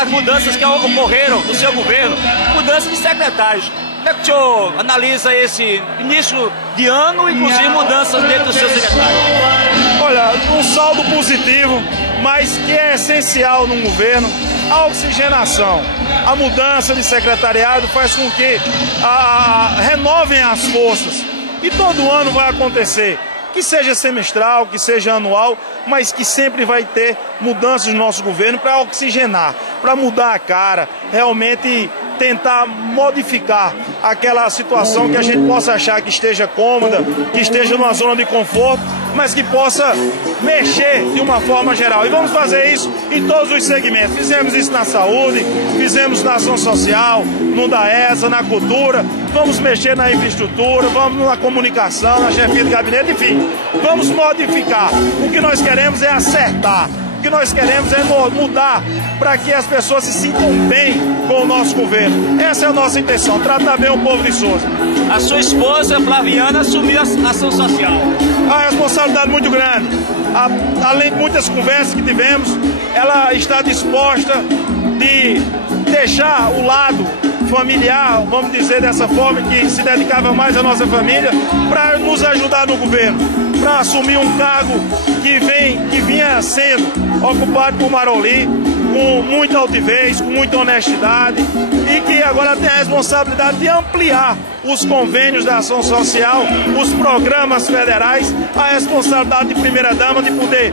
das mudanças que ocorreram no seu governo, mudança de secretários. Como é que o senhor analisa esse início de ano, inclusive mudanças dentro dos seus secretários? Olha, um saldo positivo, mas que é essencial num governo, a oxigenação. A mudança de secretariado faz com que renovem as forças. E todo ano vai acontecer. Que seja semestral, que seja anual, mas que sempre vai ter mudanças no nosso governo para oxigenar, para mudar a cara, realmente tentar modificar aquela situação que a gente possa achar que esteja cômoda, que esteja numa zona de conforto, mas que possa mexer de uma forma geral. E vamos fazer isso em todos os segmentos. Fizemos isso na saúde, fizemos na ação social, no DAESA, na cultura, vamos mexer na infraestrutura, vamos na comunicação, na chefia de gabinete, enfim, vamos modificar. O que nós queremos é acertar. O que nós queremos é mudar para que as pessoas se sintam bem com o nosso governo. Essa é a nossa intenção, tratar bem o povo de Sousa. A sua esposa, Flaviana, assumiu a ação social. A responsabilidade muito grande. Além de muitas conversas que tivemos, ela está disposta de deixar o lado familiar, vamos dizer dessa forma, que se dedicava mais à nossa família, para nos ajudar no governo, para assumir um cargo que vinha sendo ocupado por Maroli, com muita altivez, com muita honestidade, e que agora tem a responsabilidade de ampliar os convênios da ação social, os programas federais, a responsabilidade de primeira-dama de poder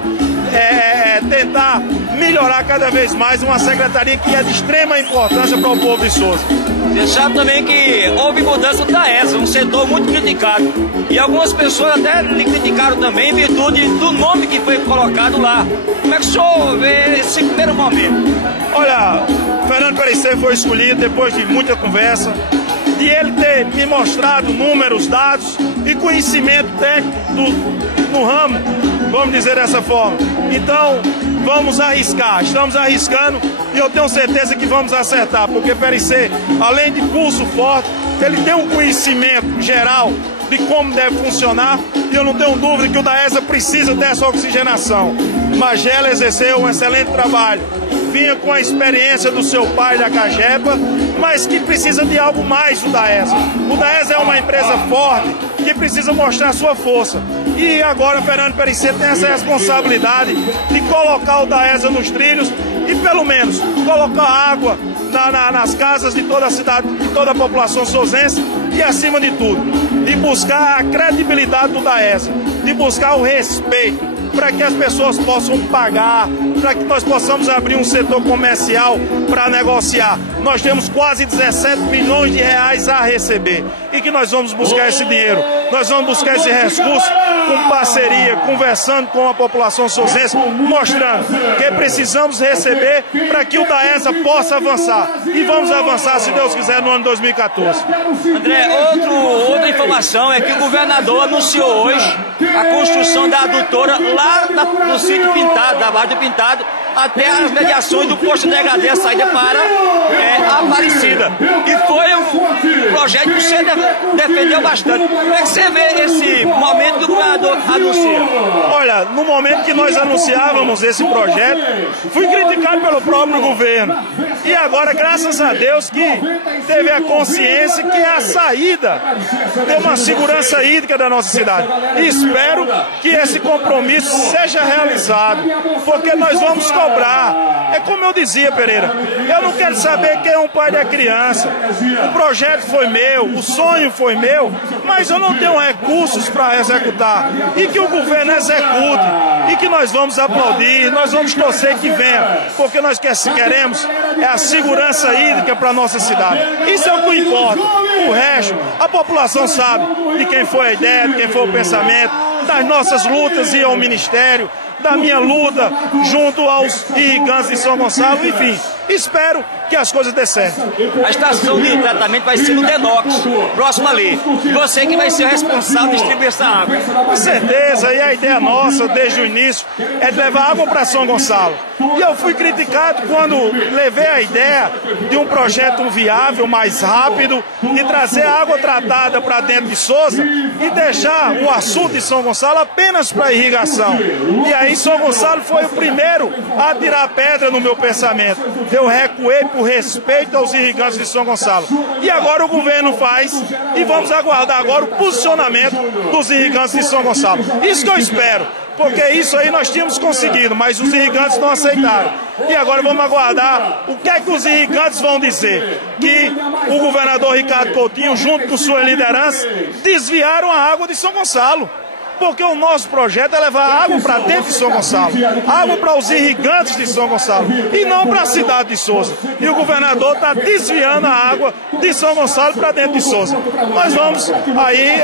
tentar melhorar cada vez mais uma secretaria que é de extrema importância para o povo de Sousa. Você sabe também que houve mudança da ESA, um setor muito criticado. E algumas pessoas até lhe criticaram também em virtude do nome que foi colocado lá. Como é que o senhor vê esse primeiro momento? Olha, Fernando Perecer foi escolhido depois de muita conversa, de ele ter me mostrado números, dados e conhecimento técnico no ramo, vamos dizer dessa forma. Então, vamos arriscar, estamos arriscando e eu tenho certeza que vamos acertar, porque Perecer, além de pulso forte, ele tem um conhecimento geral de como deve funcionar e eu não tenho dúvida que o DAESA precisa dessa oxigenação. Magela exerceu um excelente trabalho, vinha com a experiência do seu pai da Cagepa, mas que precisa de algo mais do DAESA. O DAESA é uma empresa forte que precisa mostrar sua força. E agora o Fernando Perecer tem essa responsabilidade de colocar o DAESA nos trilhos e pelo menos colocar água nas casas de toda a cidade, de toda a população sousense e acima de tudo, de buscar a credibilidade do DAESA, de buscar o respeito, para que as pessoas possam pagar, para que nós possamos abrir um setor comercial para negociar. Nós temos quase 17 milhões de reais a receber e que nós vamos buscar esse dinheiro. Nós vamos buscar esse recurso com parceria, conversando com a população sousense, mostrando que precisamos receber para que o DAESA possa avançar. E vamos avançar, se Deus quiser, no ano 2014. André, outra informação é que o governador anunciou hoje a construção da adutora lá no sítio Pintado, da Barra do Pintado, até as mediações do posto de degradê, a saída para Aparecida. E foi um projeto que você defendeu bastante. Como é que você vê esse momento que o governador anuncia? Olha, no momento que nós anunciávamos esse projeto, fui criticado pelo próprio governo. E agora, graças a Deus, que teve a consciência que é a saída de uma segurança hídrica da nossa cidade. E espero que esse compromisso seja realizado, porque nós vamos cobrar. É como eu dizia, Pereira, eu não quero saber quem é o pai da criança. O projeto foi meu, o sonho foi meu, mas eu não tenho recursos para executar. E que o governo execute, e que nós vamos aplaudir, nós vamos torcer que venha, porque nós queremos é a segurança hídrica para a nossa cidade. Isso é o que importa. O resto, a população sabe de quem foi a ideia, de quem foi o pensamento, das nossas lutas e ao Ministério, da minha luta junto aos gigantes de São Gonçalo, enfim, espero que as coisas dê certo. A estação de tratamento vai ser no Denox, próximo ali. E você que vai ser o responsável de distribuir essa água. Com certeza, e a ideia nossa, desde o início, é de levar água para São Gonçalo. E eu fui criticado quando levei a ideia de um projeto viável, mais rápido, de trazer água tratada para dentro de Sousa e deixar o açude de São Gonçalo apenas para irrigação. E aí São Gonçalo foi o primeiro a tirar pedra no meu pensamento. eu recuei por respeito aos irrigantes de São Gonçalo. E agora o governo faz e vamos aguardar agora o posicionamento dos irrigantes de São Gonçalo. Isso que eu espero, porque isso aí nós tínhamos conseguido, mas os irrigantes não aceitaram. E agora vamos aguardar o que é que os irrigantes vão dizer. Que o governador Ricardo Coutinho, junto com sua liderança, desviaram a água de São Gonçalo. Porque o nosso projeto é levar água para dentro de São Gonçalo, água para os irrigantes de São Gonçalo, e não para a cidade de Souza. E o governador está desviando a água de São Gonçalo para dentro de Souza. Nós vamos aí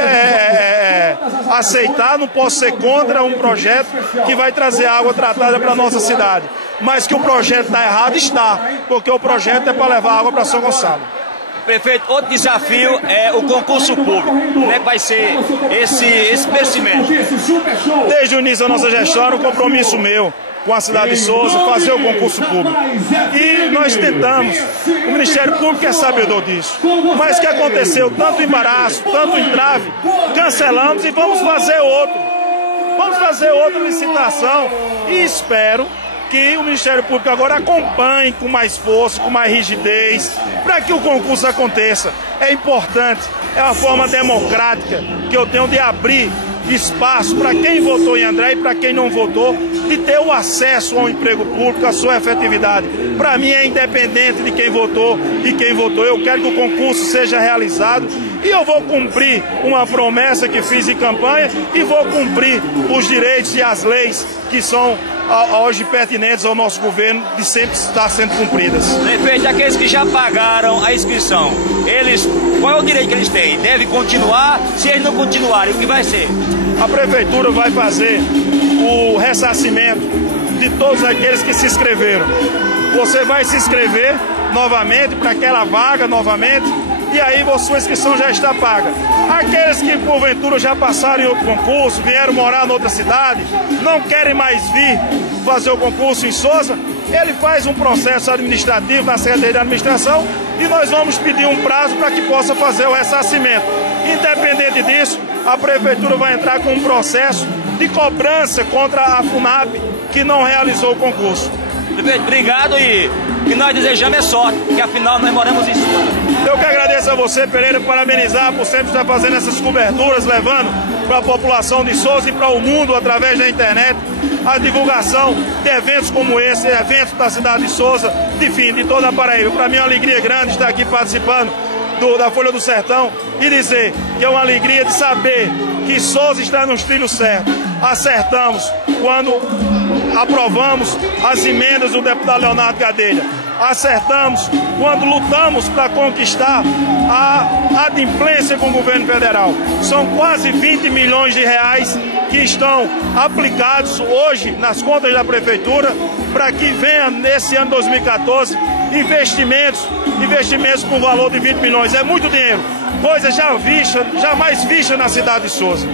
aceitar, não posso ser contra um projeto que vai trazer água tratada para a nossa cidade. Mas que o projeto está errado, está, porque o projeto é para levar água para São Gonçalo. Prefeito, outro desafio é o concurso público. Como é que vai ser esse crescimento? Desde o início da nossa gestão, era um compromisso meu com a cidade de Souza, fazer o concurso público. E nós tentamos, o Ministério Público é sabedor disso. Mas o que aconteceu, tanto embaraço, tanto entrave, cancelamos e vamos fazer outro. Vamos fazer outra licitação e espero que o Ministério Público agora acompanhe com mais força, com mais rigidez, para que o concurso aconteça. É importante, é uma forma democrática que eu tenho de abrir espaço para quem votou em André e para quem não votou, de ter o acesso ao emprego público, a sua efetividade. Para mim é independente de quem votou e quem votou. Eu quero que o concurso seja realizado e eu vou cumprir uma promessa que fiz em campanha e vou cumprir os direitos e as leis que são hoje pertinentes ao nosso governo de sempre estar sendo cumpridas. Prefeito, aqueles que já pagaram a inscrição, qual é o direito que eles têm? Deve continuar? Se eles não continuarem, o que vai ser? A prefeitura vai fazer o ressarcimento de todos aqueles que se inscreveram. Você vai se inscrever novamente para aquela vaga novamente e aí sua inscrição já está paga. Aqueles que porventura já passaram em outro concurso, vieram morar em outra cidade, não querem mais vir fazer o concurso em Souza, ele faz um processo administrativo na Secretaria de Administração e nós vamos pedir um prazo para que possa fazer o ressarcimento. Independente disso, a prefeitura vai entrar com um processo de cobrança contra a FUNAP que não realizou o concurso. Prefeito, obrigado e o que nós desejamos é sorte, que afinal nós moramos em Souza. Eu que agradeço a você, Pereira, parabenizar por sempre estar fazendo essas coberturas, levando para a população de Souza e para o mundo através da internet a divulgação de eventos como esse, eventos da cidade de Souza, enfim, de toda a Paraíba. Para mim é uma alegria grande estar aqui participando da Folha do Sertão e dizer que é uma alegria de saber que Souza está nos trilhos certos. Acertamos quando aprovamos as emendas do deputado Leonardo Gadelha. Acertamos quando lutamos para conquistar a adimplência com o governo federal. São quase 20 milhões de reais que estão aplicados hoje nas contas da prefeitura para que venha nesse ano 2014 investimentos com valor de 20 milhões. É muito dinheiro, coisa jamais vista na cidade de Souza.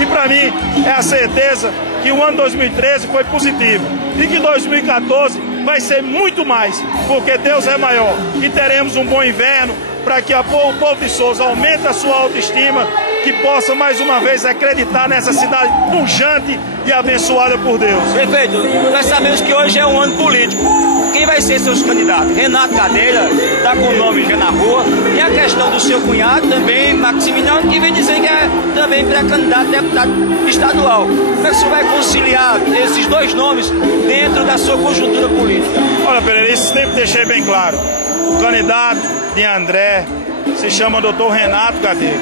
E para mim é a certeza que o ano 2013 foi positivo e que 2014 vai ser muito mais, porque Deus é maior e teremos um bom inverno para que o povo de Souza aumente a sua autoestima, que possa mais uma vez acreditar nessa cidade pujante e abençoada por Deus. Prefeito, nós sabemos que hoje é um ano político. Quem vai ser seus candidatos? Renato Gadelha está com o nome já na rua. E a questão do seu cunhado também, Maximiliano, que vem dizer que é também pré-candidato a deputado estadual. Como é que você vai conciliar esses dois nomes dentro da sua conjuntura política? Olha, Pereira, isso sempre deixei bem claro. O candidato de André se chama Dr. Renato Gadelha.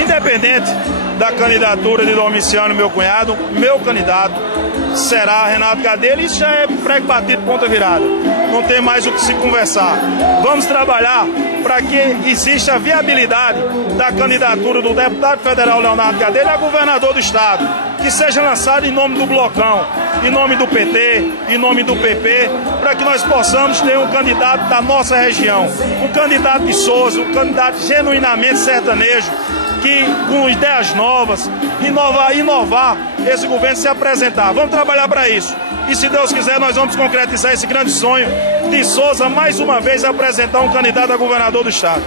Independente da candidatura de Domiciano, meu cunhado, meu candidato será Renato Gadelha. Isso já é prego batido, ponta virada. Não tem mais o que se conversar. Vamos trabalhar para que exista a viabilidade da candidatura do deputado federal Leonardo Gadelha a governador do estado, que seja lançado em nome do Blocão, em nome do PT, em nome do PP, para que nós possamos ter um candidato da nossa região, um candidato de Souza, um candidato genuinamente sertanejo, que com ideias novas, inovar esse governo, se apresentar. Vamos trabalhar para isso. E se Deus quiser, nós vamos concretizar esse grande sonho de Souza mais uma vez apresentar um candidato a governador do estado.